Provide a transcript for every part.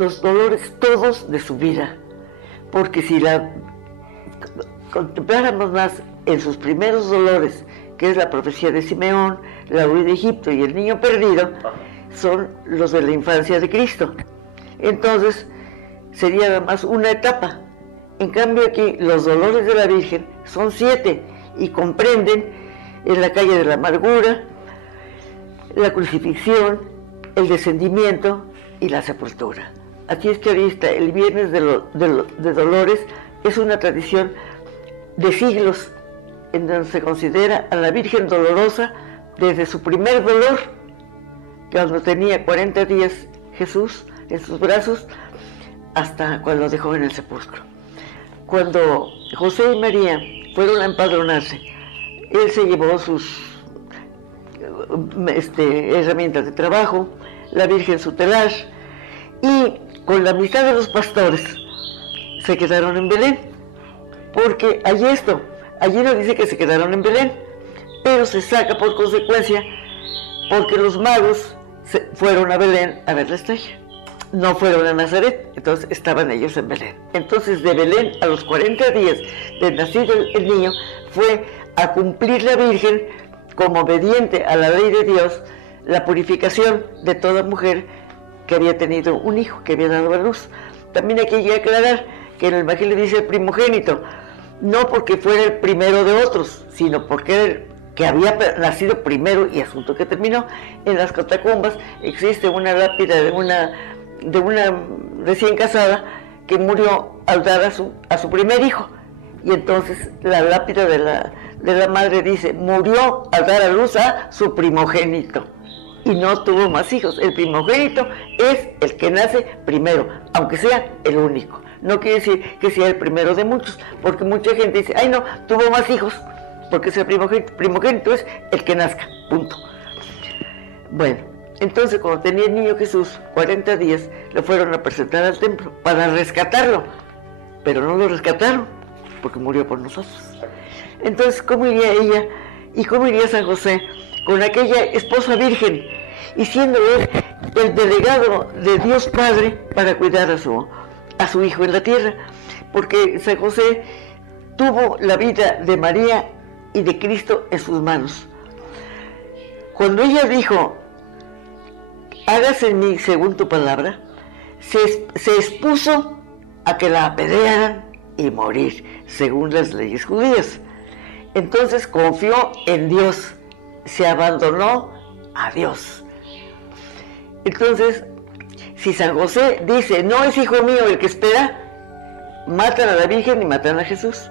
los dolores todos de su vida, porque si la contempláramos más en sus primeros dolores, que es la profecía de Simeón, la huida de Egipto y el niño perdido, son los de la infancia de Cristo. Entonces, sería nada más una etapa. En cambio aquí, los dolores de la Virgen son 7 y comprenden en la calle de la amargura, la crucifixión, el descendimiento y la sepultura. Así es que ahorita el viernes de Dolores es una tradición de siglos en donde se considera a la Virgen dolorosa desde su primer dolor, cuando tenía 40 días Jesús en sus brazos, hasta cuando lo dejó en el sepulcro. Cuando José y María fueron a empadronarse, él se llevó sus herramientas de trabajo, la Virgen su telar, y con la amistad de los pastores se quedaron en Belén, porque allí no dice que se quedaron en Belén, pero se saca por consecuencia, porque los magos fueron a Belén a ver la estrella, no fueron a Nazaret, entonces estaban ellos en Belén. Entonces de Belén a los 40 días de nacido el niño fue a cumplir la Virgen, como obediente a la ley de Dios, la purificación de toda mujer que había tenido un hijo, que había dado a luz. También hay que aclarar que en el Evangelio dice el primogénito, no porque fuera el primero de otros, sino porque que había nacido primero, y asunto que terminó. En las catacumbas existe una lápida de una recién casada que murió al dar a su primer hijo, y entonces la lápida de la madre dice, murió al dar a luz a su primogénito, y no tuvo más hijos. El primogénito es el que nace primero, aunque sea el único. No quiere decir que sea el primero de muchos, porque mucha gente dice, ay no, tuvo más hijos, porque es el primogénito. Primogénito es el que nazca, punto. Bueno, entonces cuando tenía el niño Jesús 40 días, lo fueron a presentar al templo para rescatarlo, pero no lo rescataron, porque murió por nosotros. Entonces, ¿cómo iría ella y cómo iría San José con aquella esposa virgen, y siendo él el delegado de Dios Padre para cuidar a su hijo en la tierra? Porque San José tuvo la vida de María y de Cristo en sus manos. Cuando ella dijo, hágase en mí según tu palabra, se expuso a que la apedrearan y morir, según las leyes judías. Entonces confió en Dios, se abandonó a Dios. Entonces, si San José dice, no es hijo mío el que espera, matan a la Virgen y matan a Jesús.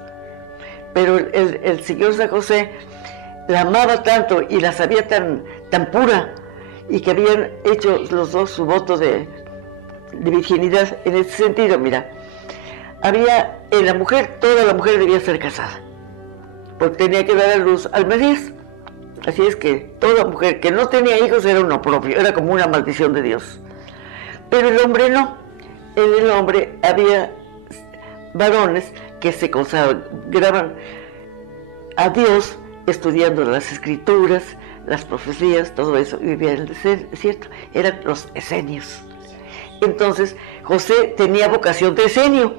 Pero el Señor San José la amaba tanto y la sabía tan pura, y que habían hecho los dos su voto de virginidad en este sentido. Mira, había en la mujer, toda la mujer debía ser casada, porque tenía que dar a luz al Mesías. Así es que toda mujer que no tenía hijos era un oprobio, era como una maldición de Dios. Pero el hombre no. En el hombre había varones que se consagraban a Dios estudiando las escrituras, las profecías, todo eso, y vivían en el desierto. Eran los esenios. Entonces José tenía vocación de esenio,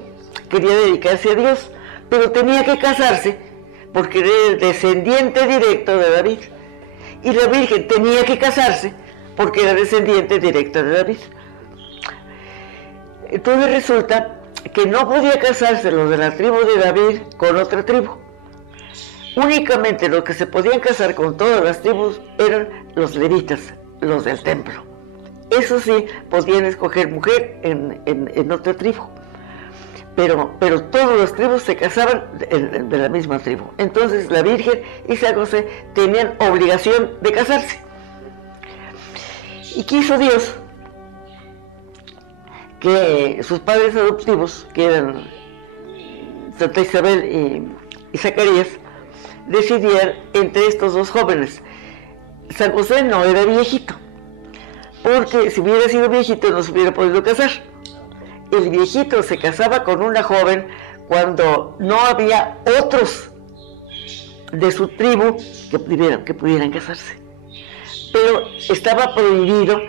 quería dedicarse a Dios, pero tenía que casarse porque era el descendiente directo de David, y la Virgen tenía que casarse porque era descendiente directo de David. Entonces resulta que no podía casarse los de la tribu de David con otra tribu. Únicamente los que se podían casar con todas las tribus eran los levitas, los del templo. Eso sí, podían escoger mujer en otra tribu. Pero todas las tribus se casaban de la misma tribu. Entonces la Virgen y San José tenían obligación de casarse. Y quiso Dios que sus padres adoptivos, que eran Santa Isabel y Zacarías, decidieran entre estos dos jóvenes. San José no era viejito, porque si hubiera sido viejito no se hubiera podido casar. El viejito se casaba con una joven cuando no había otros de su tribu que pudieran casarse. Pero estaba prohibido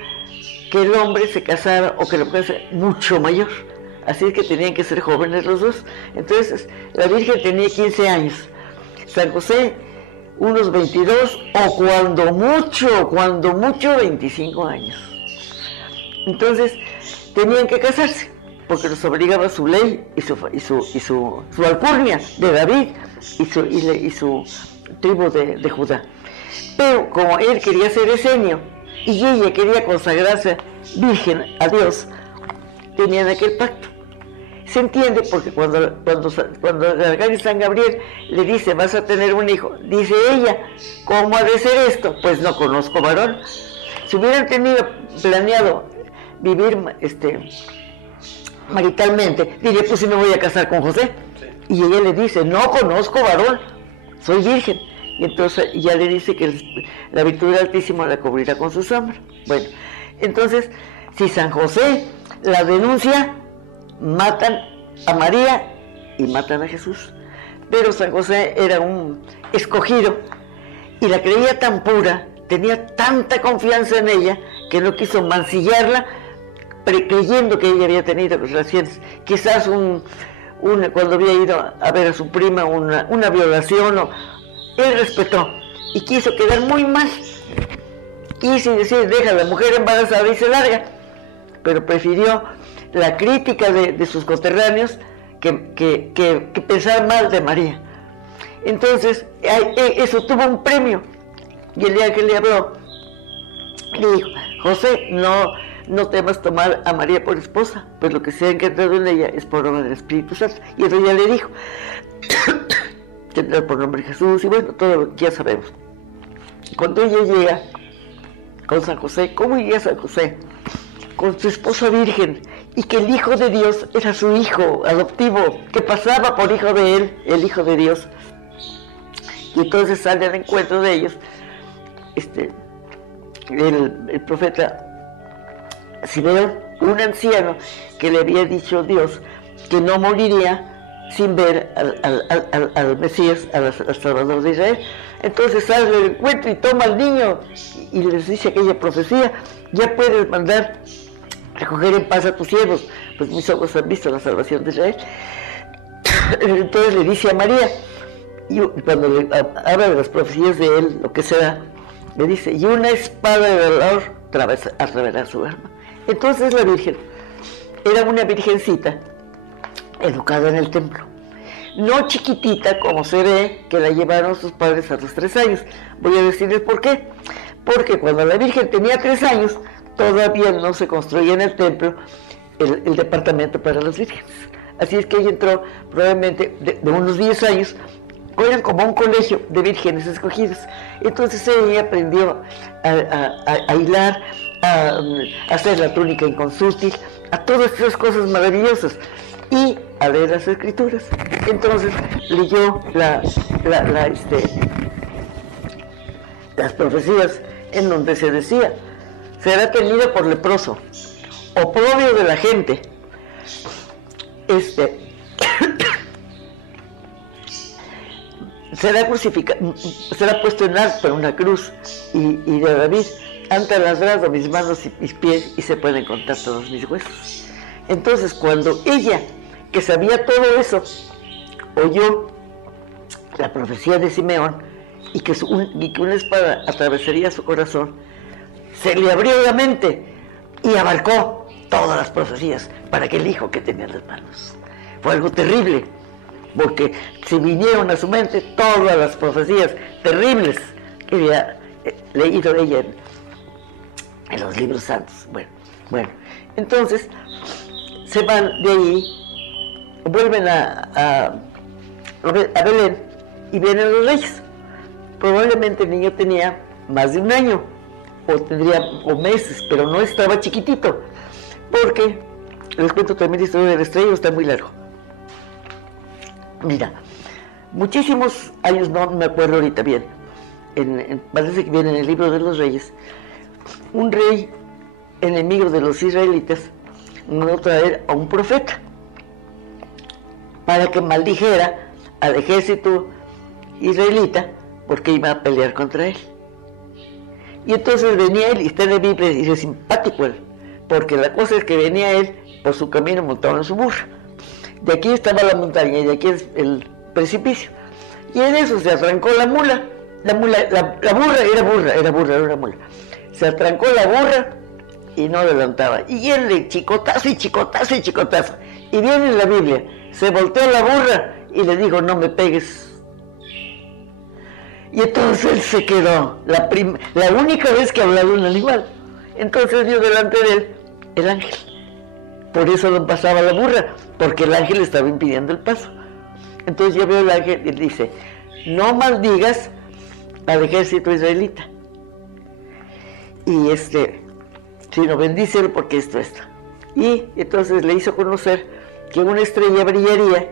que el hombre se casara o que la mujer sea mucho mayor. Así es que tenían que ser jóvenes los dos. Entonces, la Virgen tenía 15 años, San José unos 22 o cuando mucho 25 años. Entonces, tenían que casarse, porque los obligaba su ley y su alcurnia de David y su tribu de Judá. Pero como él quería ser esenio y ella quería consagrarse virgen a Dios, tenían aquel pacto. Se entiende porque cuando el arcángel San Gabriel le dice, vas a tener un hijo, dice ella, ¿cómo ha de ser esto? Pues no conozco varón. Si hubieran planeado vivir maritalmente, diría, pues sí me voy a casar con José. Y ella le dice, no conozco varón, soy virgen. Y entonces ya le dice que la virtud del Altísimo la cubrirá con su sombra. Bueno, entonces, si San José la denuncia, matan a María y matan a Jesús. Pero San José era un escogido y la creía tan pura, tenía tanta confianza en ella, que no quiso mancillarla, creyendo que ella había tenido relaciones. Quizás cuando había ido a ver a su prima una violación, él respetó y quiso quedar muy mal. Y sin decir, deja a la mujer embarazada y se larga. Pero prefirió la crítica de sus conterráneos que pensar mal de María. Entonces, eso tuvo un premio. Y el día que le habló, le dijo, José, no temas tomar a María por esposa, pues lo que se ha encontrado en ella es por obra del Espíritu Santo. Y eso ya le dijo, tendrá por nombre Jesús, y bueno, todo lo que ya sabemos. Cuando ella llega con San José, ¿cómo iría San José? Con su esposa virgen, y que el Hijo de Dios era su hijo adoptivo, que pasaba por hijo de él, el Hijo de Dios. Y entonces sale al encuentro de ellos el profeta Simeón, un anciano que le había dicho Dios que no moriría sin ver al Mesías, al Salvador de Israel. Entonces sale al encuentro y toma al niño y les dice aquella profecía, ya puedes mandar recoger en paz a tus siervos, pues mis ojos han visto la salvación de Israel. Entonces le dice a María, y cuando le habla de las profecías de él, lo que será, le dice, y una espada de dolor atravesará su alma. Entonces la Virgen era una virgencita educada en el templo, no chiquitita como se ve que la llevaron sus padres a los 3 años. Voy a decirles por qué. Porque cuando la Virgen tenía 3 años, todavía no se construía en el templo el departamento para las vírgenes. Así es que ella entró probablemente de unos 10 años, eran como un colegio de vírgenes escogidas. Entonces ella aprendió a hilar, a hacer la túnica inconsútil, a todas esas cosas maravillosas y a leer las escrituras. Entonces leyó las profecías en donde se decía, será tenido por leproso, oprobio de la gente, será crucificado, será puesto en alto en una cruz, y de David, han taladrado mis manos y mis pies y se pueden contar todos mis huesos. Entonces cuando ella, que sabía todo eso, oyó la profecía de Simeón y que una espada atravesaría su corazón, se le abrió la mente y abarcó todas las profecías para que el hijo que tenía en las manos. Fue algo terrible, porque se vinieron a su mente todas las profecías terribles que había leído ella en los libros santos. Bueno, entonces se van de ahí, vuelven a Belén y vienen los reyes. Probablemente el niño tenía más de 1 año, o meses, pero no estaba chiquitito, porque les cuento también la historia del estrellero, está muy largo. Mira, muchísimos años, no me acuerdo ahorita bien, parece que viene en el libro de los reyes, un rey enemigo de los israelitas mandó traer a un profeta para que maldijera al ejército israelita porque iba a pelear contra él. Y entonces venía él, y está en la Biblia, y es simpático él, porque la cosa es que venía él por su camino montado en su burra. De aquí estaba la montaña y de aquí es el precipicio. Y en eso se atrancó la mula. La burra era una mula. Se atrancó la burra y no levantaba. Y él le chicotazo y chicotazo y chicotazo. Y viene en la Biblia, se volteó la burra y le dijo, no me pegues. Y entonces él se quedó, la única vez que hablaba un animal. Entonces vio delante de él el ángel. Por eso no pasaba la burra, porque el ángel estaba impidiendo el paso. Entonces ya veo el ángel y dice, no maldigas al ejército israelita. Y sino bendícelo porque esto está. Y entonces le hizo conocer que una estrella brillaría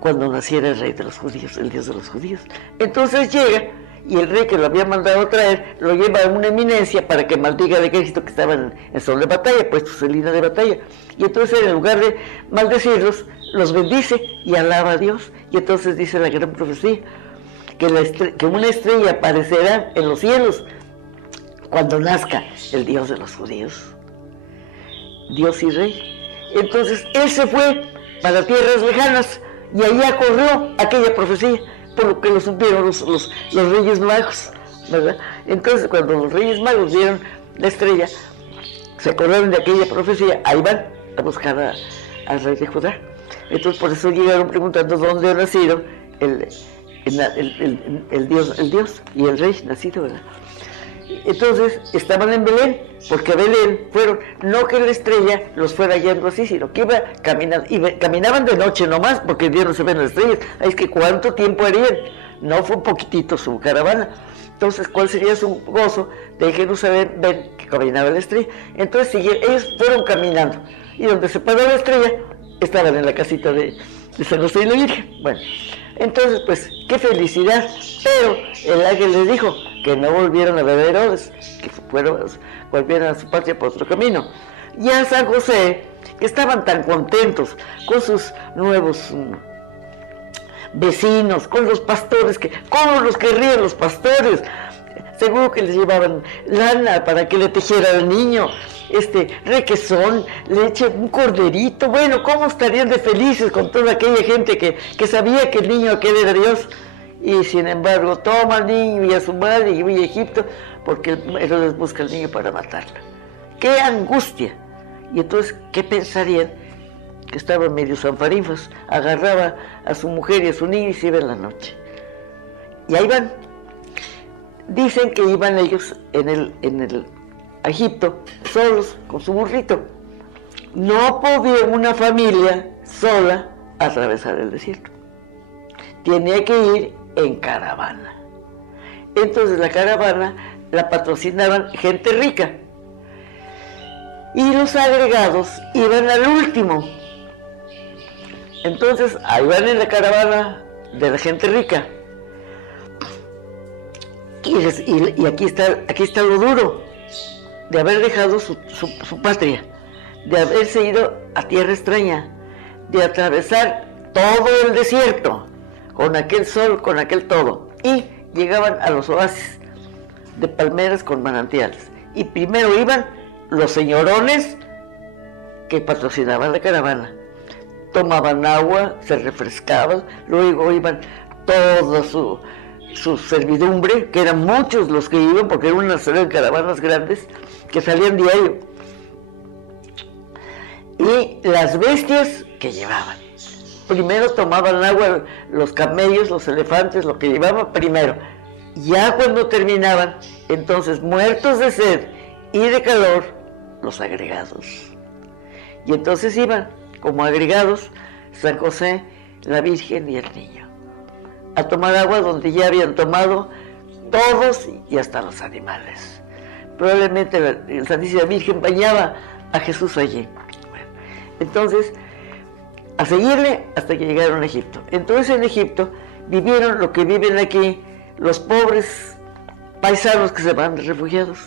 cuando naciera el rey de los judíos, el Dios de los judíos. Entonces llega y el rey que lo había mandado traer lo lleva a una eminencia para que maldiga al ejército que estaba en son de batalla, puestos en línea de batalla. Y entonces en lugar de maldecirlos, los bendice y alaba a Dios. Y entonces dice la gran profecía que una estrella aparecerá en los cielos cuando nazca el Dios de los judíos, Dios y Rey. Entonces él se fue para tierras lejanas y allá corrió aquella profecía, por lo que lo supieron los Reyes Magos, ¿verdad? Entonces cuando los Reyes Magos vieron la estrella, se acordaron de aquella profecía, ahí van a buscar al rey de Judá. Entonces por eso llegaron preguntando dónde ha nacido el Dios y el rey nacido, ¿verdad? Entonces estaban en Belén, porque a Belén fueron, no que la estrella los fuera guiando así, sino que iba caminando, y caminaban de noche nomás, porque el día no se ven las estrellas. Es que ¿cuánto tiempo harían? No fue un poquitito su caravana. Entonces, ¿cuál sería su gozo de Jerusalén ver que caminaba la estrella? Entonces ellos fueron caminando, y donde se paró la estrella, estaban en la casita de San José y la Virgen. Bueno, entonces, pues, qué felicidad. Pero el ángel les dijo que no volvieron a ver a Herodes, que volvieran a su patria por otro camino. Y a San José, que estaban tan contentos con sus nuevos vecinos, con los pastores, ¿cómo los querrían los pastores? Seguro que les llevaban lana para que le tejiera al niño, requesón, leche, un corderito. Bueno, ¿cómo estarían de felices con toda aquella gente que sabía que el niño aquel era Dios? Y sin embargo, toma al niño y a su madre y voy a Egipto, porque Herodes busca al niño para matarlo. ¡Qué angustia! Y entonces, ¿qué pensarían? Que estaban medio sanfarinfos, agarraba a su mujer y a su niño y se iba en la noche. Y ahí van. Dicen que iban ellos en el Egipto, solos, con su burrito. No podía una familia sola atravesar el desierto. Tenía que ir en caravana. Entonces la caravana la patrocinaban gente rica. Y los agregados iban al último. Entonces ahí van en la caravana de la gente rica. Y aquí está lo duro de haber dejado su patria, de haberse ido a tierra extraña, de atravesar todo el desierto, con aquel sol, con aquel todo, y llegaban a los oasis de palmeras con manantiales. Y primero iban los señorones que patrocinaban la caravana, tomaban agua, se refrescaban, luego iban toda su servidumbre, que eran muchos los que iban, porque eran caravanas grandes que salían diario, y las bestias que llevaban. Primero tomaban agua los camellos, los elefantes, lo que llevaban primero. Ya cuando terminaban, entonces muertos de sed y de calor, los agregados. Y entonces iban como agregados San José, la Virgen y el niño, a tomar agua donde ya habían tomado todos y hasta los animales. Probablemente la Santísima Virgen bañaba a Jesús allí. Bueno, entonces, a seguirle hasta que llegaron a Egipto. Entonces en Egipto vivieron lo que viven aquí los pobres paisanos que se van de refugiados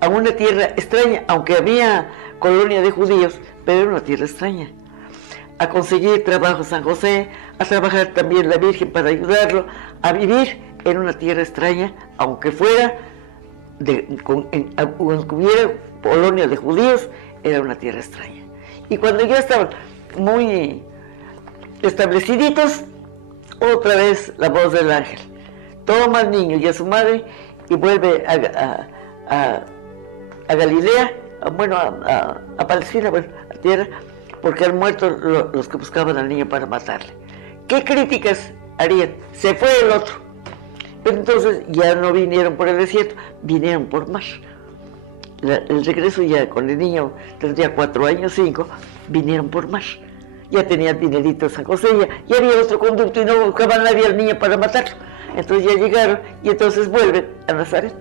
a una tierra extraña, aunque había colonia de judíos, pero era una tierra extraña. A conseguir trabajo San José, a trabajar también la Virgen para ayudarlo, a vivir en una tierra extraña, aunque fuera, aunque hubiera colonia de judíos, era una tierra extraña. Y cuando ya estaban muy estableciditos, otra vez la voz del ángel. Toma al niño y a su madre y vuelve a Galilea, a Palestina, a tierra, porque han muerto los que buscaban al niño para matarle. ¿Qué críticas harían? Se fue el otro. Pero entonces ya no vinieron por el desierto, vinieron por mar. El regreso ya con el niño, tendría 4 años, 5, vinieron por mar. Ya tenían dinerito San José, ya había otro conducto y no buscaban nadie al niño para matarlo. Entonces ya llegaron y entonces vuelven a Nazaret.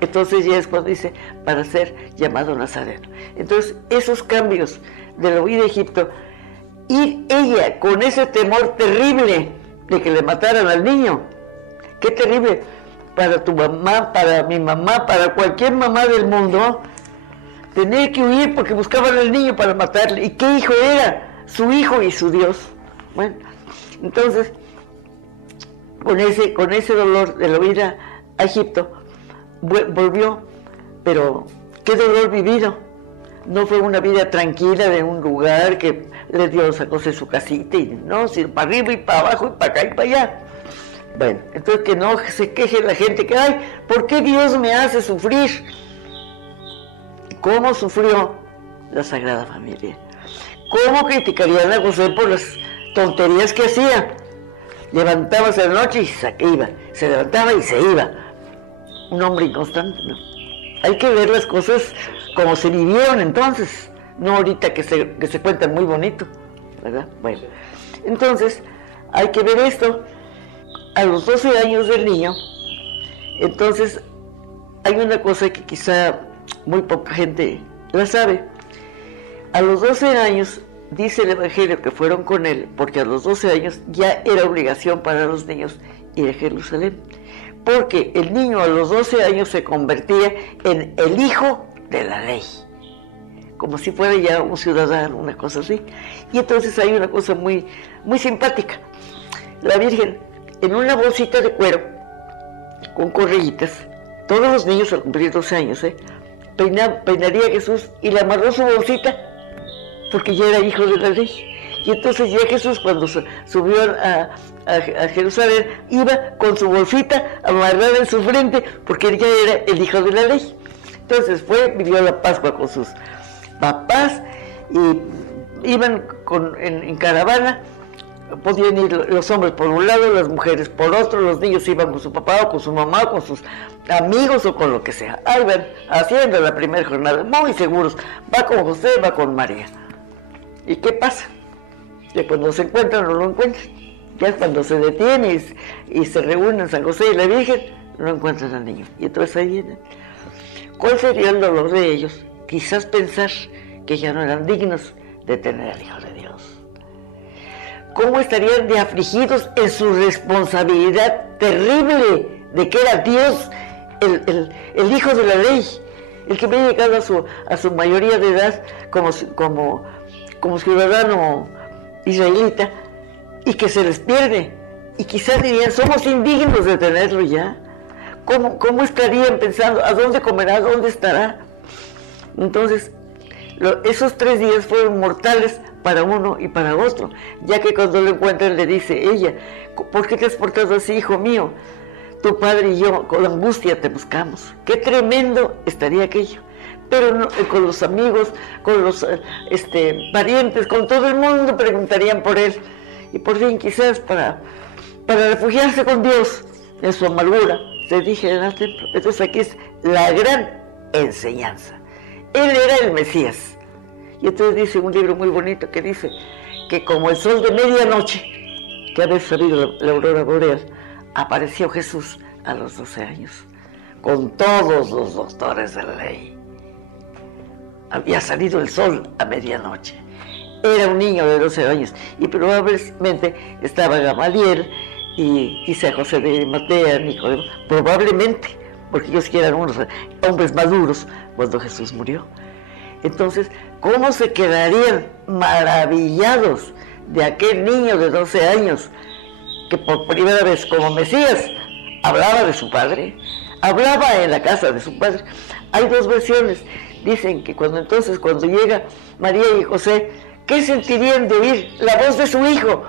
Entonces ya es cuando dice, para ser llamado Nazareno. Entonces esos cambios de la huida de Egipto, y ella con ese temor terrible de que le mataran al niño, qué terrible para tu mamá, para mi mamá, para cualquier mamá del mundo, tener que huir porque buscaban al niño para matarle. ¿Y qué hijo era? Su hijo y su Dios. Bueno, entonces, con ese dolor de la huida a Egipto, volvió, pero qué dolor vivido. No fue una vida tranquila de un lugar que le dio sacóse su casita, y no, sino para arriba y para abajo y para acá y para allá. Bueno, entonces que no se queje la gente que, ay, ¿por qué Dios me hace sufrir? ¿Cómo sufrió la Sagrada Familia? ¿Cómo criticarían a José por las tonterías que hacía? Levantábase de noche y se iba, se levantaba y se iba. Un hombre inconstante, ¿no? Hay que ver las cosas como se vivieron entonces, no ahorita que se cuentan muy bonito, ¿verdad? Bueno, entonces hay que ver esto. A los 12 años del niño, entonces hay una cosa que quizá muy poca gente la sabe. A los 12 años, dice el Evangelio que fueron con él, porque a los 12 años ya era obligación para los niños ir a Jerusalén, porque el niño a los 12 años se convertía en el hijo de la ley, como si fuera ya un ciudadano, una cosa así. Y entonces hay una cosa muy, muy simpática. La Virgen, en una bolsita de cuero, con correitas, todos los niños al cumplir 12 años, peinaría a Jesús y le amarró su bolsita, porque ya era hijo de la ley. Y entonces ya Jesús, cuando subió a Jerusalén, iba con su bolsita amarrada en su frente, porque él ya era el hijo de la ley. Entonces vivió la Pascua con sus papás, y iban en caravana. Podían ir los hombres por un lado, las mujeres por otro, los niños iban con su papá o con su mamá o con sus amigos o con lo que sea. Ahí van haciendo la primera jornada, muy seguros. Va con José, va con María. ¿Y qué pasa? Que cuando se encuentran no lo encuentran. Ya cuando se detiene y se reúnen San José y la Virgen, no encuentran al niño. Y entonces ahí vienen. ¿Cuál sería el dolor de ellos? Quizás pensar que ya no eran dignos de tener al Hijo de Dios. ¿Cómo estarían de afligidos en su responsabilidad terrible de que era Dios, el Hijo de la Ley, el que había llegado a su mayoría de edad como ciudadano israelita, y que se les pierde? Y quizás dirían, somos indignos de tenerlo ya. ¿Cómo estarían pensando? ¿A dónde comerá? ¿Dónde estará? Entonces, esos 3 días fueron mortales para uno y para otro, ya que cuando lo encuentran le dice ella, ¿por qué te has portado así, hijo mío? Tu padre y yo con angustia te buscamos. Qué tremendo estaría aquello. Pero no, con los amigos, con los parientes, con todo el mundo preguntarían por él. Y por fin, quizás para refugiarse con Dios en su amargura, se dirigieron al templo. Entonces aquí es la gran enseñanza. Él era el Mesías. Y entonces dice un libro muy bonito que dice que como el sol de medianoche, que había salido la aurora boreal, apareció Jesús a los 12 años, con todos los doctores de la ley. Había salido el sol a medianoche. Era un niño de 12 años y probablemente estaba Gamaliel y quizá José de Matea, Nicodemo, probablemente, porque ellos eran unos hombres maduros cuando Jesús murió. Entonces, ¿cómo se quedarían maravillados de aquel niño de 12 años que por primera vez como Mesías hablaba de su padre, hablaba en la casa de su padre? Hay 2 versiones. dicen que cuando llega María y José, ¿qué sentirían de oír la voz de su hijo?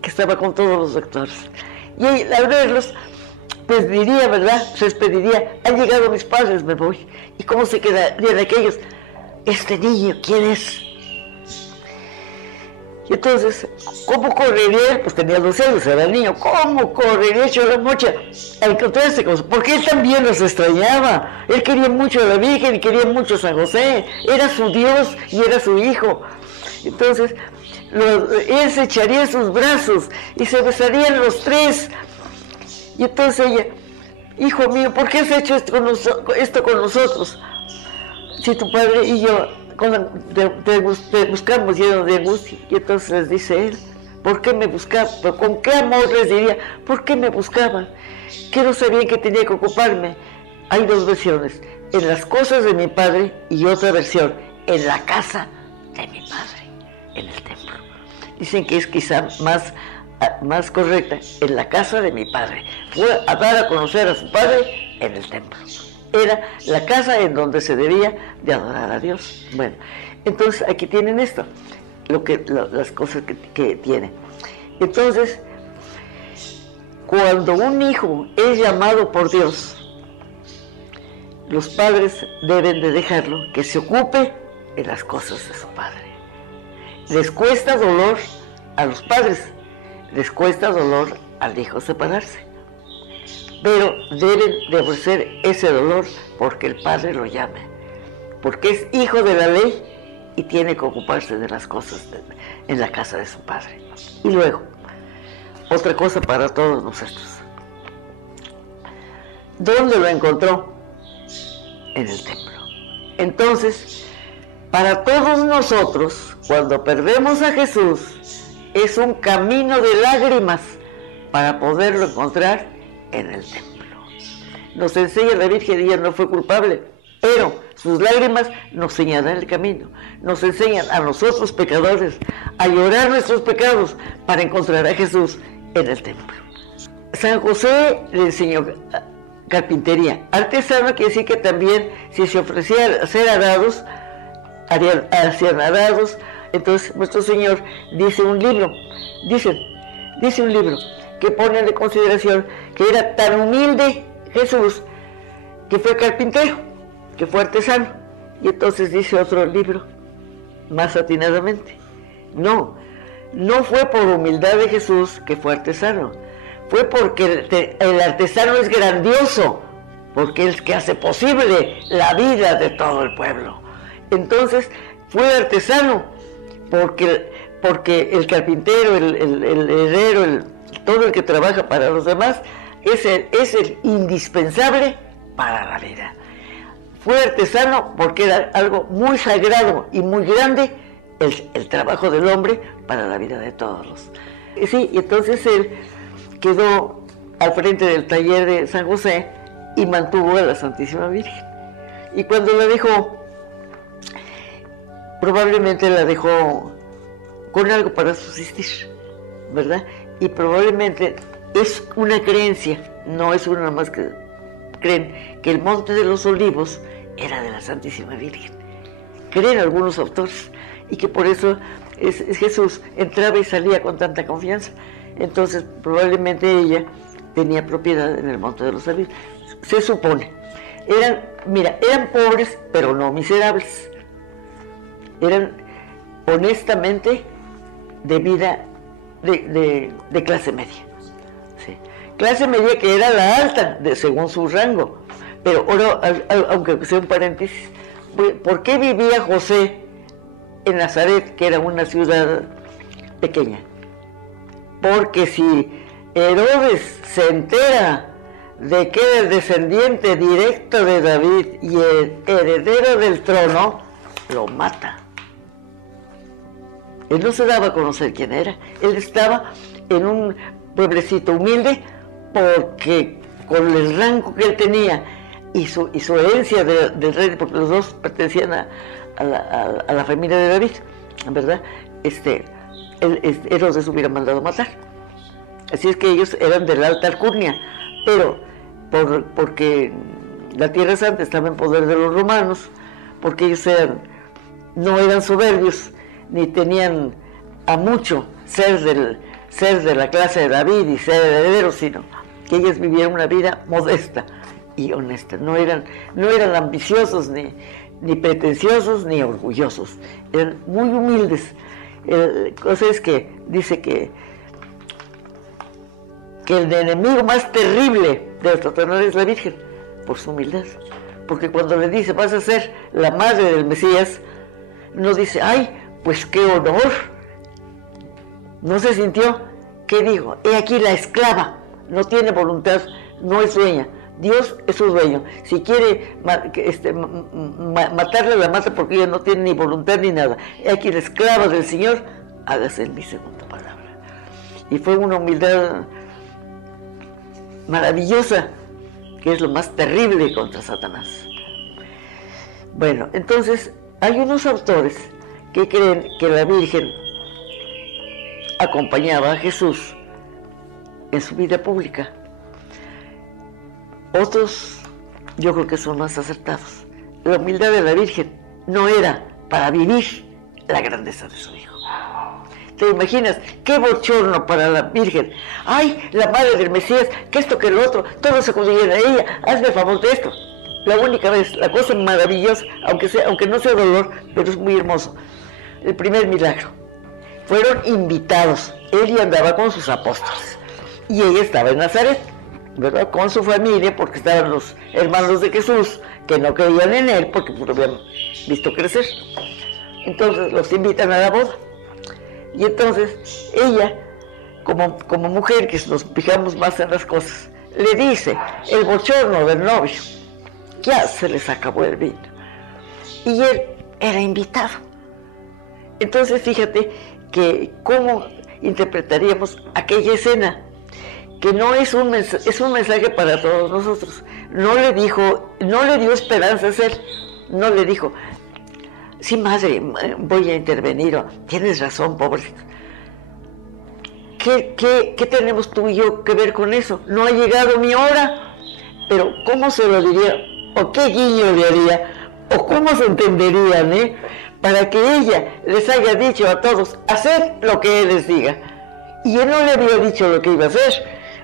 Que estaba con todos los doctores. Y al verlos, pues diría, ¿verdad? Se despediría, han llegado mis padres, me voy. ¿Y cómo se quedarían aquellos? Este niño, ¿quién es? Y entonces, ¿cómo correría él? Pues tenía 12 años, era niño. ¿Cómo correría hecho la mocha a encontrarse con su? Porque él también los extrañaba. Él quería mucho a la Virgen y quería mucho a San José. Era su Dios y era su hijo. Entonces, él se echaría en sus brazos y se besarían los tres. Y entonces ella, hijo mío, ¿por qué has hecho esto con nosotros? Si tu padre y yo te buscamos llenos de angustia. Y entonces les dice él, ¿por qué me buscaban? ¿Con qué amor les diría? ¿Por qué me buscaban? Que no sabían que tenía que ocuparme. Hay dos versiones, en las cosas de mi padre, y otra versión, en la casa de mi padre, en el templo. Dicen que es quizá más correcta, en la casa de mi padre. Fue a dar a conocer a su padre en el templo. Era la casa en donde se debía de adorar a Dios. Bueno, entonces aquí tienen esto, las cosas que tiene. Entonces, cuando un hijo es llamado por Dios, los padres deben de dejarlo que se ocupe en las cosas de su padre. Les cuesta dolor a los padres, les cuesta dolor al hijo separarse, pero deben de ofrecer ese dolor porque el padre lo llame, porque es hijo de la ley y tiene que ocuparse de las cosas en la casa de su padre. Y luego, otra cosa para todos nosotros. ¿Dónde lo encontró? En el templo. Entonces, para todos nosotros, cuando perdemos a Jesús, es un camino de lágrimas para poderlo encontrar en el templo. Nos enseña la Virgen, ella no fue culpable, pero sus lágrimas nos señalan el camino, nos enseñan a nosotros pecadores a llorar nuestros pecados para encontrar a Jesús en el templo. San José le enseñó carpintería. Artesano quiere decir que también, si se ofrecía hacer arados, hacían arados. Entonces nuestro Señor dice un libro que pone de consideración que era tan humilde Jesús que fue carpintero, que fue artesano. Y entonces dice otro libro, más atinadamente, no fue por humildad de Jesús que fue artesano, fue porque el artesano es grandioso, porque es el que hace posible la vida de todo el pueblo. Entonces fue artesano porque el carpintero, el herrero, todo el que trabaja para los demás es el indispensable para la vida. Fue artesano porque era algo muy sagrado y muy grande el trabajo del hombre para la vida de todos. Sí, y entonces él quedó al frente del taller de San José y mantuvo a la Santísima Virgen. Y cuando la dejó, probablemente la dejó con algo para subsistir, ¿verdad? Y probablemente es una creencia, no es una más que creen que el Monte de los Olivos era de la Santísima Virgen. Creen algunos autores, y que por eso Jesús entraba y salía con tanta confianza. Entonces probablemente ella tenía propiedad en el Monte de los Olivos. Se supone. Eran pobres, pero no miserables. Eran honestamente de vida de clase media. ¿Sí? Clase media que era la alta, según su rango. Pero ahora, aunque sea un paréntesis, ¿por qué vivía José en Nazaret, que era una ciudad pequeña? Porque si Herodes se entera de que era el descendiente directo de David y el heredero del trono, lo mata. Él no se daba a conocer quién era. Él estaba en un pueblecito humilde porque con el rango que él tenía y su herencia del rey, porque los dos pertenecían a la familia de David, ¿verdad? Herodes hubiera mandado matar. Así es que ellos eran de la alta alcurnia, pero porque la Tierra Santa estaba en poder de los romanos, porque ellos no eran soberbios, ni tenían a mucho ser de la clase de David y ser herederos, sino que ellos vivieron una vida modesta y honesta. No eran ambiciosos, ni pretenciosos, ni orgullosos. Eran muy humildes. La cosa es que dice que el enemigo más terrible de Satanás es la Virgen, por su humildad. Porque cuando le dice, vas a ser la madre del Mesías, no dice, ay, pues qué honor. No se sintió. ¿Qué dijo? He aquí la esclava, no tiene voluntad, no es dueña. Dios es su dueño. Si quiere matarla, la mata, porque ella no tiene ni voluntad ni nada. He aquí la esclava del Señor, hágase en mi segunda palabra. Y fue una humildad maravillosa, que es lo más terrible contra Satanás. Bueno, entonces hay unos autores que creen que la Virgen acompañaba a Jesús en su vida pública. Otros, yo creo que son más acertados. La humildad de la Virgen no era para vivir la grandeza de su Hijo. ¿Te imaginas? ¡Qué bochorno para la Virgen! ¡Ay, la madre del Mesías! Que esto, que lo otro, todos se acudían a ella. Hazme favor de esto. La única vez, la cosa maravillosa, aunque no sea dolor, pero es muy hermoso. El primer milagro. Fueron invitados. Él ya andaba con sus apóstoles. Y ella estaba en Nazaret, ¿verdad? Con su familia, porque estaban los hermanos de Jesús, que no creían en él, porque lo habían visto crecer. Entonces los invitan a la boda. Y entonces ella, como mujer, que nos fijamos más en las cosas, le dice el bochorno del novio, ya se les acabó el vino. Y él era invitado. Entonces fíjate que cómo interpretaríamos aquella escena, que no es un mensaje para todos nosotros. No le dio esperanzas él, no le dijo, sí, madre, voy a intervenir, tienes razón, pobrecito. ¿Qué tenemos tú y yo que ver con eso? No ha llegado mi hora. Pero ¿cómo se lo diría? ¿O qué guiño le haría? ¿O cómo se entenderían, para que ella les haya dicho a todos, hacer lo que él les diga? Y él no le había dicho lo que iba a hacer.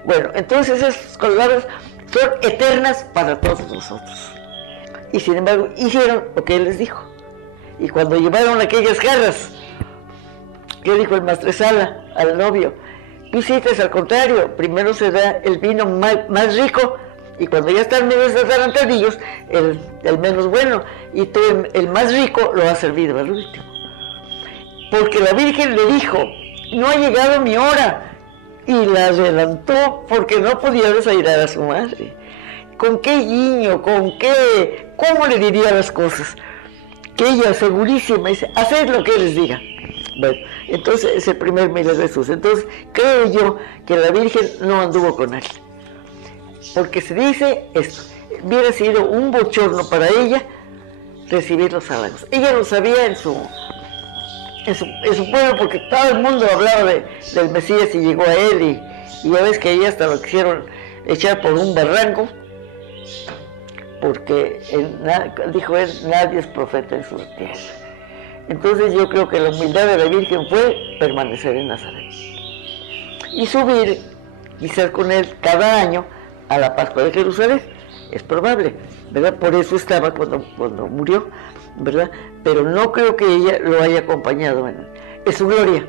Bueno, entonces esas palabras son eternas para todos nosotros. Y sin embargo, hicieron lo que él les dijo. Y cuando llevaron aquellas jarras, ¿qué dijo el maestresala al novio? Visitas, al contrario, primero se da el vino más rico, y cuando ya están medio atarantadillos, el menos bueno, y tú el más rico lo has servido al último. Porque la Virgen le dijo, no ha llegado mi hora, y la adelantó porque no podía desairar a su madre. ¿Con qué guiño? ¿Cómo le diría las cosas? Que ella, segurísima, dice, haced lo que les diga. Bueno, entonces es el primer milagro de Jesús. Entonces creo yo que la Virgen no anduvo con él, porque se dice esto, hubiera sido un bochorno para ella recibir los halagos. Ella lo sabía en su pueblo, porque todo el mundo hablaba del Mesías y llegó a él, y ya ves que ella hasta lo quisieron echar por un barranco, porque dijo él, nadie es profeta en su tierra. Entonces yo creo que la humildad de la Virgen fue permanecer en Nazaret y subir y ser con él cada año a la Pascua de Jerusalén. Es probable, ¿verdad? Por eso estaba cuando murió, ¿verdad? Pero no creo que ella lo haya acompañado en su gloria,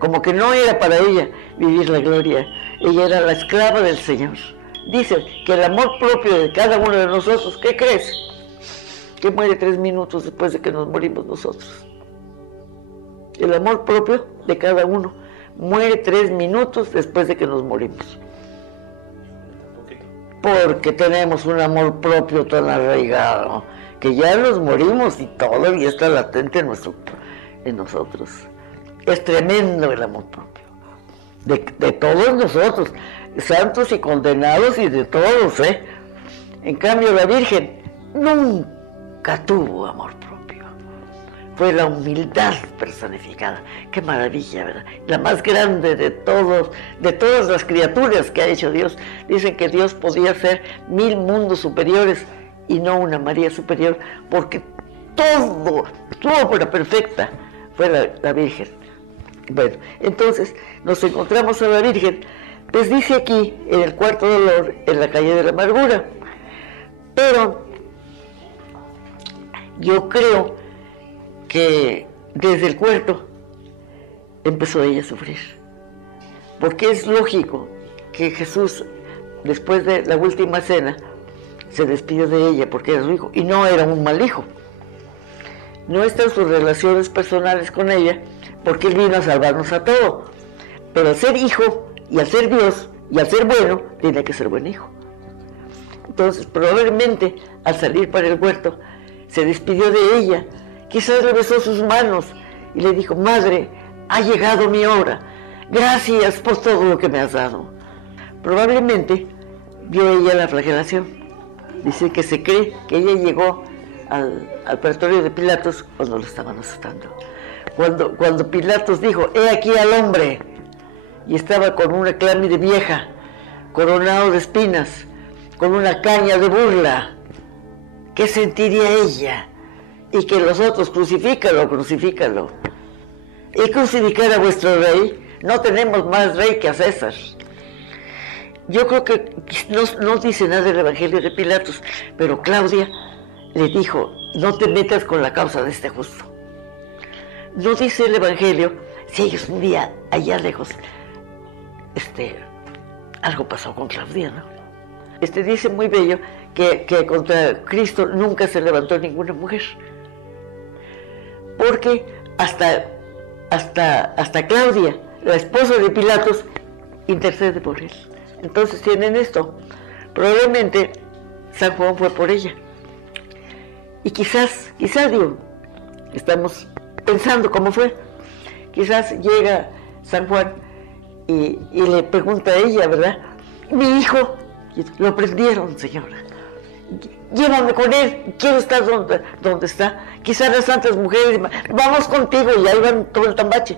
como que no era para ella vivir la gloria. Ella era la esclava del Señor. Dice que el amor propio de cada uno de nosotros, ¿qué crees? Que muere 3 minutos después de que nos morimos nosotros. El amor propio de cada uno muere 3 minutos después de que nos morimos. Porque tenemos un amor propio tan arraigado, que ya nos morimos y todavía está latente en nosotros. Es tremendo el amor propio. De todos nosotros, santos y condenados y de todos, En cambio la Virgen nunca tuvo amor propio. Fue la humildad personificada. Qué maravilla, ¿verdad? La más grande de todas las criaturas que ha hecho Dios. Dicen que Dios podía hacer 1000 mundos superiores y no una María superior, porque todo, tu obra perfecta fue la Virgen. Bueno, entonces nos encontramos a la Virgen, pues dice aquí, en el cuarto dolor, en la calle de la amargura. Pero yo creo que desde el cuarto empezó ella a sufrir, porque es lógico que Jesús, después de la última cena, se despidió de ella porque era su hijo, y no era un mal hijo. No están sus relaciones personales con ella, porque él vino a salvarnos a todos. Pero al ser hijo, y al ser Dios, y al ser bueno, tiene que ser buen hijo. Entonces, probablemente, al salir para el huerto, se despidió de ella, quizás le besó sus manos, y le dijo: madre, ha llegado mi hora, gracias por todo lo que me has dado. Probablemente, vio ella la flagelación. Dice que se cree que ella llegó al pretorio de Pilatos cuando lo estaban azotando. Cuando Pilatos dijo: he aquí al hombre, y estaba con una clámide vieja, coronado de espinas, con una caña de burla, ¿qué sentiría ella? Y que los otros: crucifícalo, crucifícalo. Y crucificar a vuestro rey, no tenemos más rey que a César. Yo creo que no dice nada del Evangelio de Pilatos, pero Claudia le dijo: no te metas con la causa de este justo. No dice el Evangelio si ellos un día allá lejos, algo pasó con Claudia, ¿no? Dice muy bello que contra Cristo nunca se levantó ninguna mujer, porque hasta Claudia, la esposa de Pilatos, intercede por él. Entonces tienen esto. Probablemente San Juan fue por ella. Y quizás digo, estamos pensando cómo fue. Quizás llega San Juan y le pregunta a ella, ¿verdad? Mi hijo, lo prendieron, señora. Llévame con él, quiero estar donde está. Quizás las santas mujeres, vamos contigo, y ahí van todo el tambache.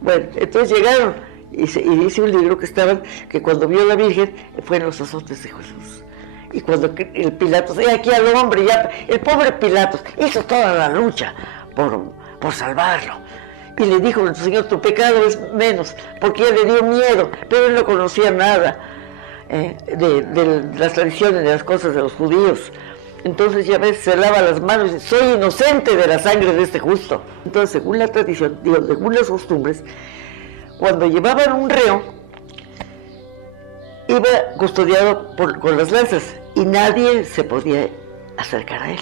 Bueno, entonces llegaron, y dice un libro que cuando vio a la Virgen, fue en los azotes de Jesús. Y cuando el Pilatos, aquí al hombre, ya, el pobre Pilatos, hizo toda la lucha por salvarlo. Y le dijo: Señor, tu pecado es menos, porque ella le dio miedo, pero él no conocía nada de las tradiciones, de las cosas de los judíos. Entonces ya ves, se lava las manos y dice: soy inocente de la sangre de este justo. Entonces, según la tradición, según las costumbres, cuando llevaban un reo, iba custodiado con las lanzas, y nadie se podía acercar a él.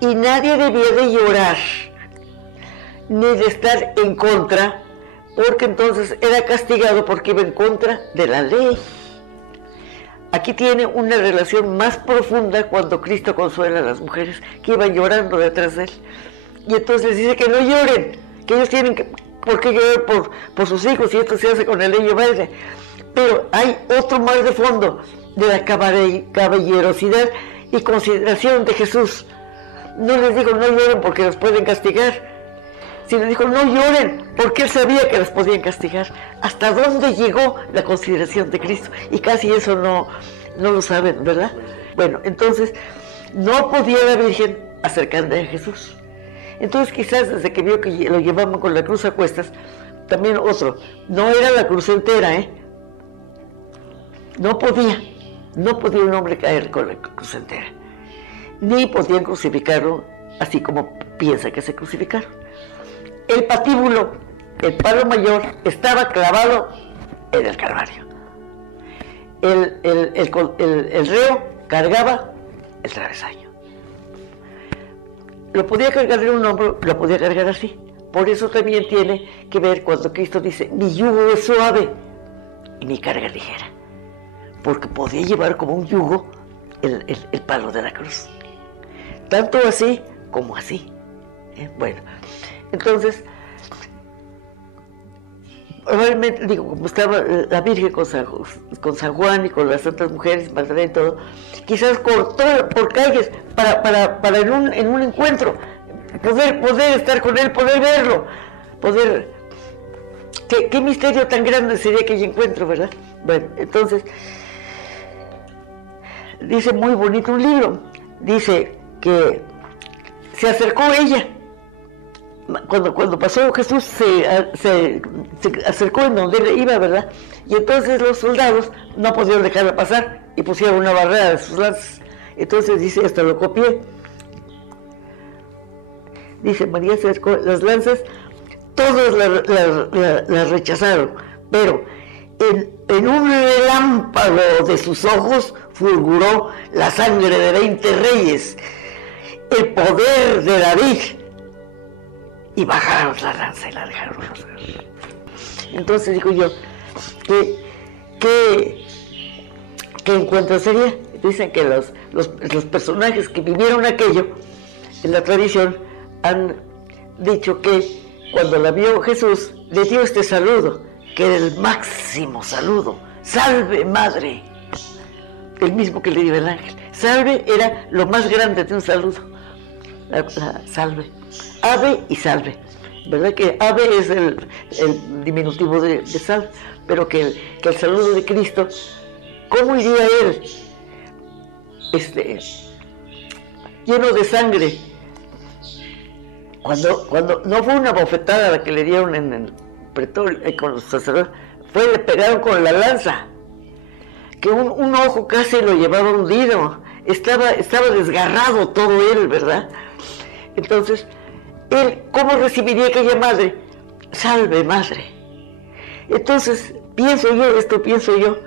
Y nadie debía de llorar, ni de estar en contra, porque entonces era castigado porque iba en contra de la ley. Aquí tiene una relación más profunda cuando Cristo consuela a las mujeres que iban llorando detrás de él. Y entonces les dice que no lloren, que ellos tienen por qué llorar por sus hijos, y esto se hace con el leño verde. Pero hay otro más de fondo, de la caballerosidad y consideración de Jesús. No les dijo: no lloren porque los pueden castigar, sino dijo: no lloren porque él sabía que los podían castigar. ¿Hasta dónde llegó la consideración de Cristo? Y casi eso no lo saben, ¿verdad? Bueno, entonces no podía la Virgen acercarse a Jesús. Entonces quizás desde que vio que lo llevaban con la cruz a cuestas, también otro, no era la cruz entera, no podía un hombre caer con la cruz entera, ni podían crucificarlo así como piensa que se crucificaron. El patíbulo, el palo mayor, estaba clavado en el Calvario. El reo cargaba el travesaño. Lo podía cargar en un hombro, lo podía cargar así. Por eso también tiene que ver cuando Cristo dice: mi yugo es suave y mi carga ligera. Porque podía llevar como un yugo el palo de la cruz. Tanto así como así. Bueno, entonces, probablemente, digo, como estaba la Virgen con San Juan y con las santas mujeres, Magdalena y todo, quizás cortó por calles para en un encuentro poder estar con él, poder verlo, qué misterio tan grande sería aquel encuentro, ¿verdad? Bueno, entonces, dice muy bonito un libro, dice que se acercó ella. Cuando pasó Jesús se acercó en donde él iba, ¿verdad? Y entonces los soldados no podían dejarla pasar y pusieron una barrera de sus lanzas. Entonces dice, hasta lo copié. Dice, María se acercó, las lanzas, todos la rechazaron, pero en un relámpago de sus ojos fulguró la sangre de 20 reyes, el poder de David, y bajaron la lanza y la dejaron pasar. Entonces digo yo, ¿qué encuentro sería? Dicen que los personajes que vivieron aquello, en la tradición, han dicho que cuando la vio Jesús, le dio este saludo, que era el máximo saludo. ¡Salve, Madre! El mismo que le dio el ángel. Salve era lo más grande de un saludo. La salve. Ave y salve. ¿Verdad que ave es el diminutivo de salve? Pero que el saludo de Cristo, ¿cómo iría él? Lleno de sangre. Cuando no fue una bofetada la que le dieron en el pretorio con los sacerdotes, le pegaron con la lanza, que un ojo casi lo llevaba hundido, estaba desgarrado todo él, ¿verdad? Entonces, él, ¿cómo recibiría aquella madre? Salve, Madre. Entonces, pienso yo,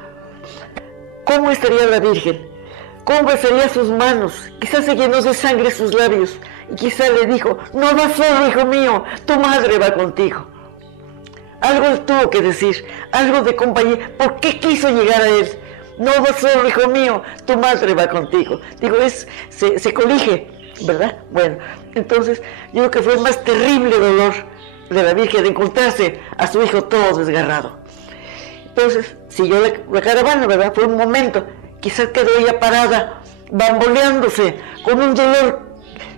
¿cómo estaría la Virgen? ¿Cómo besaría sus manos? Quizás se llenó de sangre sus labios, y quizás le dijo, no vas solo, hijo mío, tu madre va contigo. Algo tuvo que decir, algo de compañía. ¿Por qué quiso llegar a él? No vas solo, hijo mío, tu madre va contigo. Digo, se colige, ¿verdad? Bueno, entonces, yo creo que fue el más terrible dolor de la Virgen de encontrarse a su hijo todo desgarrado. Entonces, siguió la caravana, ¿verdad? Fue un momento, quizás quedó ella parada, bamboleándose, con un dolor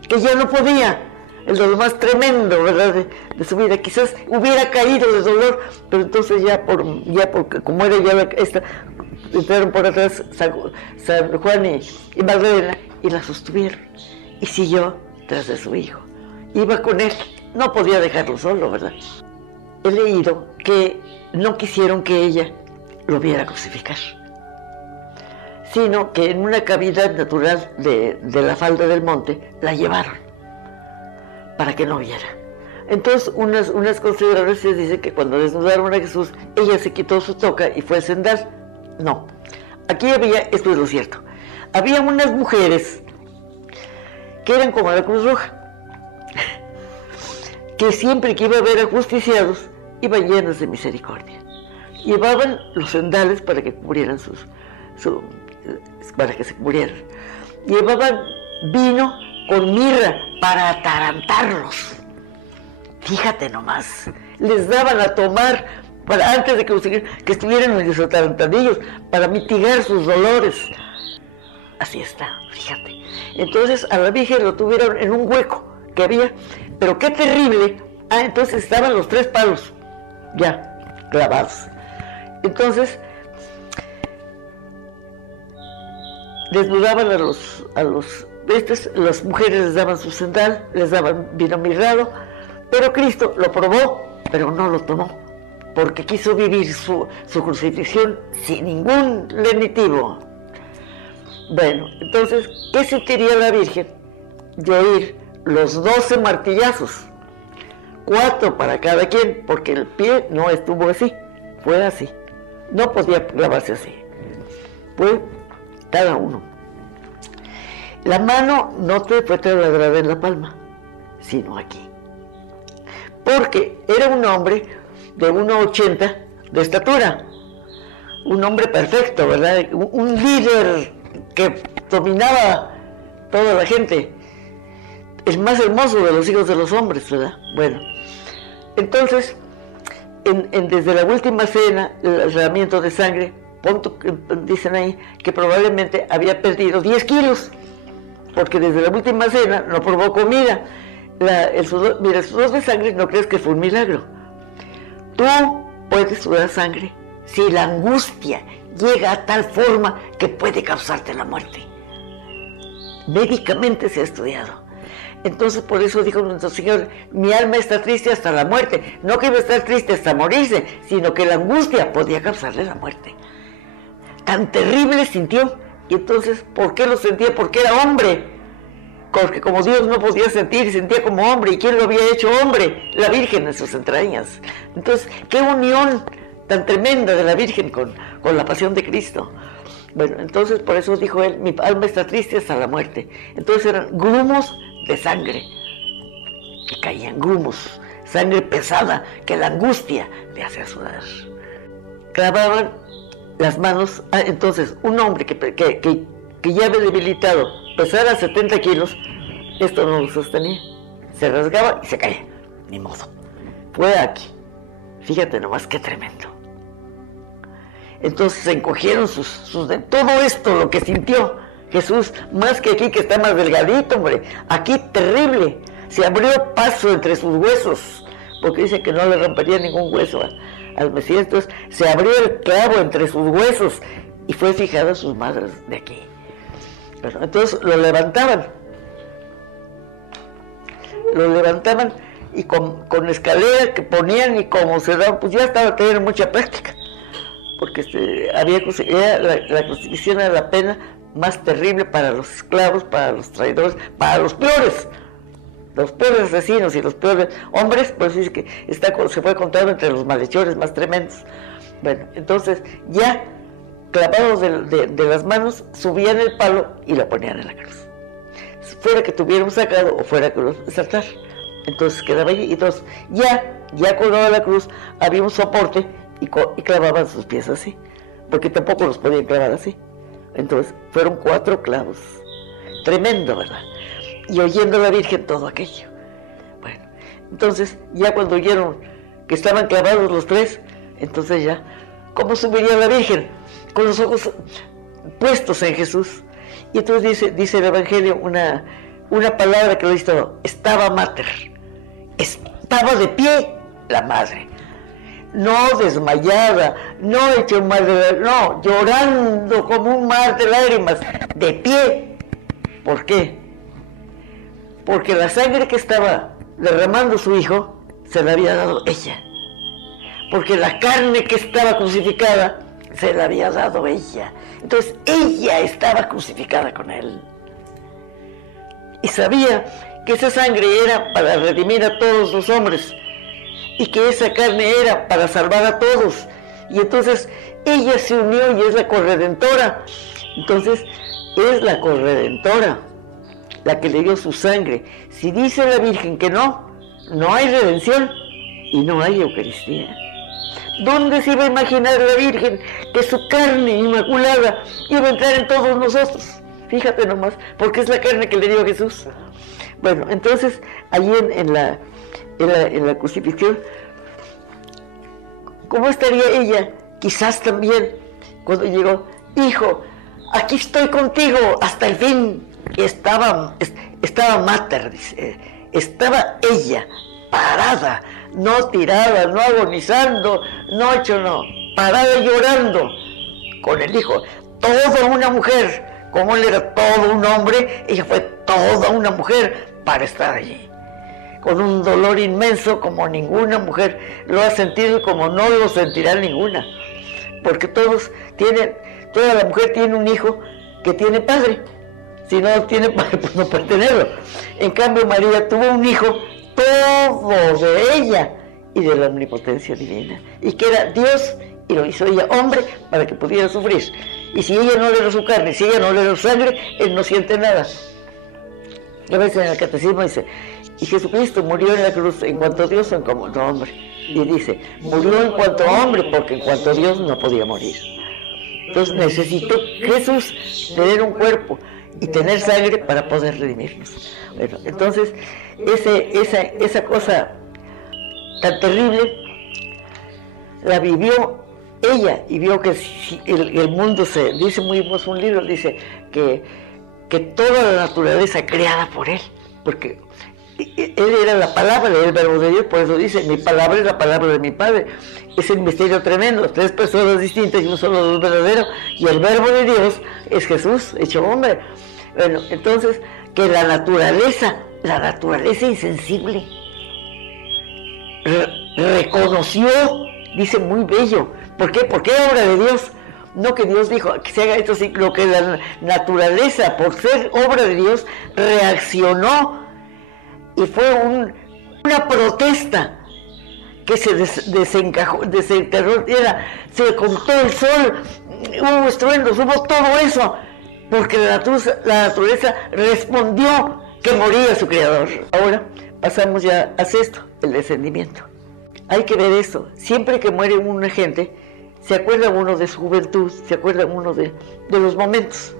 que ya no podía, el dolor más tremendo, ¿verdad?, de su vida. Quizás hubiera caído de dolor, pero entonces porque como era ya entraron por atrás San Juan y Magdalena y la sostuvieron, y siguió tras de su hijo. Iba con él, no podía dejarlo solo, ¿verdad? He leído que no quisieron que ella lo viera crucificar, sino que en una cavidad natural de la falda del monte la llevaron para que no viera. Entonces unas consideradoras dicen que cuando desnudaron a Jesús, ella se quitó su toca y fue al cendal. No, aquí esto es lo cierto, había unas mujeres que eran como la Cruz Roja, que siempre que iba a ver ajusticiados, iban llenas de misericordia. Llevaban los sendales para que cubrieran para que se cubrieran. Llevaban vino con mirra para atarantarlos. Fíjate nomás, les daban a tomar antes de que estuvieran medio atarantadillos, para mitigar sus dolores. Así está, fíjate. Entonces a la Virgen lo tuvieron en un hueco que había, pero qué terrible. Entonces estaban los 3 palos ya clavados. Entonces desnudaban las mujeres les daban su sendal, les daban vino mirrado, pero Cristo lo probó, pero no lo tomó, porque quiso vivir su crucifixión sin ningún lenitivo. Bueno, entonces, ¿qué sentiría la Virgen de oír los 12 martillazos? 4 para cada quien, porque el pie no estuvo así, fue así, no podía clavarse así, fue cada uno. La mano no fue taladrada en la palma, sino aquí, porque era un hombre de 1,80 de estatura, un hombre perfecto, ¿verdad? Un líder que dominaba toda la gente, el más hermoso de los hijos de los hombres, ¿verdad? Bueno, entonces, desde la última cena, el derramamiento de sangre, dicen ahí que probablemente había perdido 10 kilos, porque desde la última cena no probó comida. El sudor de sangre, no crees que fue un milagro. Tú puedes sudar sangre si la angustia llega a tal forma que puede causarte la muerte. médicamente se ha estudiado. Entonces por eso dijo nuestro Señor, mi alma está triste hasta la muerte. No que iba a estar triste hasta morirse, sino que la angustia podía causarle la muerte. Tan terrible sintió. Y entonces, ¿por qué lo sentía? Porque era hombre. Porque como Dios no podía sentir, y sentía como hombre. ¿Y quién lo había hecho hombre? La Virgen en sus entrañas. Entonces, qué unión tan tremenda de la Virgen con la pasión de Cristo. Bueno, entonces por eso dijo él, mi alma está triste hasta la muerte. Entonces eran grumos de sangre que caían, grumos, sangre pesada que la angustia le hacía sudar. Clavaban las manos, entonces un hombre que ya había debilitado, pesara 70 kilos, esto no lo sostenía, se rasgaba y se caía, ni modo. Fue aquí, fíjate nomás qué tremendo. Entonces se encogieron todo esto, lo que sintió Jesús, más que aquí que está más delgadito, hombre, aquí terrible, se abrió paso entre sus huesos, porque dice que no le rompería ningún hueso al Mesías. Entonces se abrió el clavo entre sus huesos y fue fijado a sus madres de aquí. Pero entonces lo levantaban y con escalera que ponían y como se daban, pues ya estaba teniendo mucha práctica, porque la crucifixión era la pena más terrible para los esclavos, para los traidores, para los peores asesinos y los peores hombres. Pues dice que se fue contado entre los malhechores más tremendos. Bueno, entonces ya clavados de las manos, subían el palo y lo ponían en la cruz, fuera que tuviera un sacado o fuera que lo saltar. Entonces quedaba allí, y entonces ya colgado la cruz había un soporte y clavaban sus pies así, porque tampoco los podían clavar así. Entonces fueron 4 clavos, tremendo, ¿verdad? Y oyendo a la Virgen todo aquello. Bueno, entonces ya cuando oyeron que estaban clavados los 3, entonces ya, ¿cómo subiría la Virgen? Con los ojos puestos en Jesús. Y entonces dice el Evangelio una palabra que lo dice todo: estaba mater, estaba de pie la madre, no desmayada, no hecha un mar de lágrimas, no, llorando como un mar de lágrimas, de pie. ¿Por qué? Porque la sangre que estaba derramando su hijo se la había dado ella, porque la carne que estaba crucificada se la había dado ella. Entonces ella estaba crucificada con él y sabía que esa sangre era para redimir a todos los hombres y que esa carne era para salvar a todos. Y entonces ella se unió y es la corredentora. Entonces es la corredentora la que le dio su sangre. Si dice la Virgen que no hay redención y no hay Eucaristía. ¿Dónde se iba a imaginar la Virgen que su carne inmaculada iba a entrar en todos nosotros? Fíjate nomás, porque es la carne que le dio Jesús. Bueno, entonces allí en la crucifixión, ¿cómo estaría ella? Quizás también cuando llegó: hijo, aquí estoy contigo hasta el fin. Estaba mater, dice, estaba ella parada, no tirada, no agonizando, parada llorando con el hijo. Toda una mujer, como él era todo un hombre, ella fue toda una mujer para estar allí, con un dolor inmenso como ninguna mujer lo ha sentido y como no lo sentirá ninguna, porque toda la mujer tiene un hijo que tiene padre. Si no tiene padre, pues no puede tenerlo. En cambio, María tuvo un hijo todo de ella y de la omnipotencia divina, y que era Dios, y lo hizo ella hombre para que pudiera sufrir. Y si ella no le dio su carne, si ella no le dio sangre, él no siente nada. A veces en el catecismo dice: y Jesucristo murió en la cruz en cuanto Dios o en cuanto hombre. Y dice, murió en cuanto hombre, porque en cuanto Dios no podía morir. Entonces necesitó Jesús tener un cuerpo y tener sangre para poder redimirnos. Bueno, entonces esa cosa tan terrible la vivió ella, y vio que el mundo dice muy hermoso un libro, dice que toda la naturaleza creada por él, porque él era la palabra, el verbo de Dios, por eso dice: mi palabra es la palabra de mi Padre. Es el misterio tremendo, 3 personas distintas y un solo Dios verdadero, y el verbo de Dios es Jesús hecho hombre. Bueno, entonces, que la naturaleza insensible, reconoció, dice muy bello. ¿Por qué? Porque era obra de Dios. No que Dios dijo que se haga esto, sino que la naturaleza, por ser obra de Dios, reaccionó y fue una protesta que se desenterró, se contó el sol, hubo estruendos, hubo todo eso, porque la naturaleza respondió que moría su creador. Ahora pasamos ya a sexto, el descendimiento. Hay que ver esto. Siempre que muere una gente, se acuerda uno de su juventud, se acuerda uno de los momentos.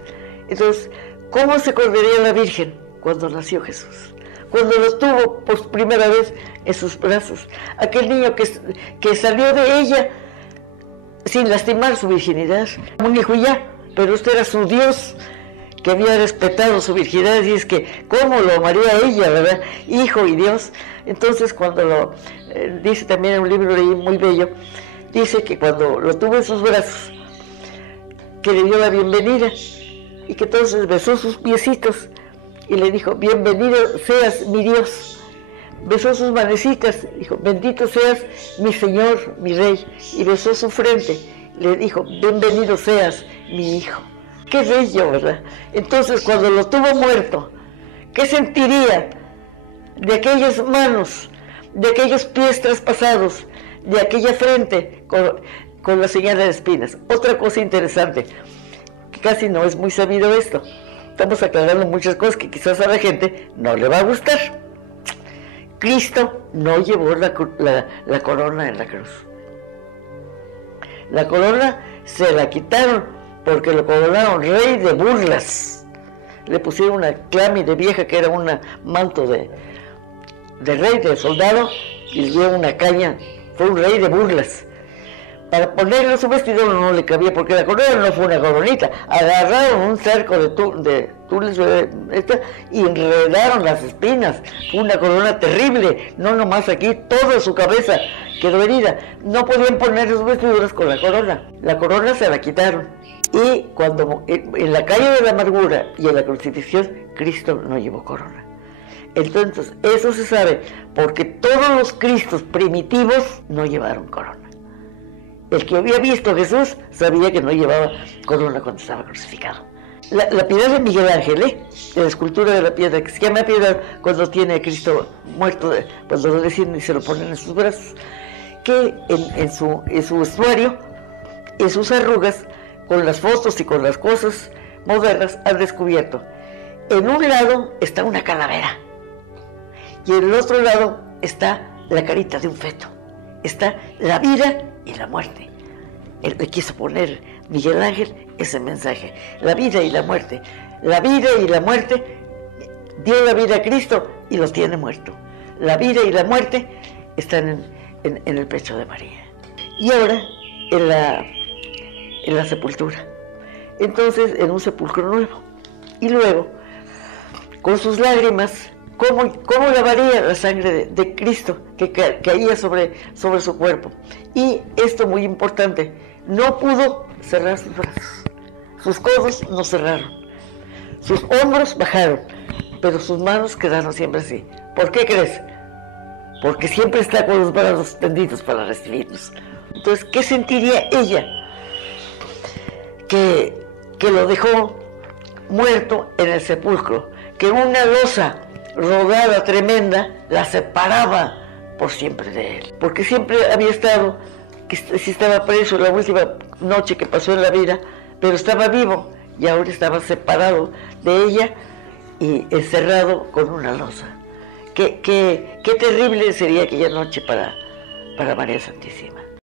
Entonces, ¿cómo se acordaría la Virgen cuando nació Jesús? Cuando lo tuvo por primera vez en sus brazos. Aquel niño que salió de ella sin lastimar su virginidad. Un hijo ya, pero este era su Dios, que había respetado su virginidad, y es que cómo lo amaría ella, ¿verdad? Hijo y Dios. Entonces, cuando dice también en un libro ahí muy bello, dice que cuando lo tuvo en sus brazos, que le dio la bienvenida, y que entonces besó sus piecitos, y le dijo, bienvenido seas mi Dios. Besó sus manecitas, dijo, bendito seas mi Señor, mi Rey, y besó su frente, le dijo, bienvenido seas mi Hijo. Qué bello, ¿verdad? Entonces, cuando lo tuvo muerto, ¿qué sentiría de aquellas manos, de aquellos pies traspasados, de aquella frente con la señal de espinas? Otra cosa interesante, que casi no es muy sabido esto. Estamos aclarando muchas cosas que quizás a la gente no le va a gustar. Cristo no llevó la corona en la cruz. La corona se la quitaron porque lo coronaron rey de burlas. Le pusieron una clámide vieja que era un manto de rey, de soldado, y le dieron una caña. Fue un rey de burlas. Para ponerle su vestido no le cabía, porque la corona no fue una coronita. Agarraron un cerco de tules y enredaron las espinas. Fue una corona terrible. No nomás aquí, toda su cabeza quedó herida. No podían ponerle sus vestiduras con la corona. La corona se la quitaron. Y cuando en la calle de la amargura y en la crucifixión, Cristo no llevó corona. Entonces, eso se sabe porque todos los Cristos primitivos no llevaron corona. El que había visto a Jesús sabía que no llevaba corona cuando estaba crucificado. La piedad de Miguel Ángel, de la escultura de la piedra, que se llama piedad cuando tiene a Cristo muerto, cuando lo descienden y se lo ponen en sus brazos, que en su vestuario, en sus arrugas, con las fotos y con las cosas modernas, han descubierto. En un lado está una calavera y en el otro lado está la carita de un feto. Está la vida y la muerte. Él le quiso poner, Miguel Ángel, ese mensaje. La vida y la muerte. La vida y la muerte, dio la vida a Cristo y lo tiene muerto. La vida y la muerte están en el pecho de María. Y ahora, en la sepultura. Entonces, en un sepulcro nuevo. Y luego, con sus lágrimas, ¿cómo lavaría la sangre de Cristo que caía sobre su cuerpo? Y esto muy importante, no pudo cerrar sus brazos. Sus codos no cerraron. Sus hombros bajaron, pero sus manos quedaron siempre así. ¿Por qué crees? Porque siempre está con los brazos tendidos para recibirnos. Entonces, ¿qué sentiría ella? Que lo dejó muerto en el sepulcro, que una losa rodada tremenda la separaba por siempre de él, porque siempre había estado, que si estaba preso la última noche que pasó en la vida, pero estaba vivo y ahora estaba separado de ella y encerrado con una losa. Qué terrible sería aquella noche para María Santísima.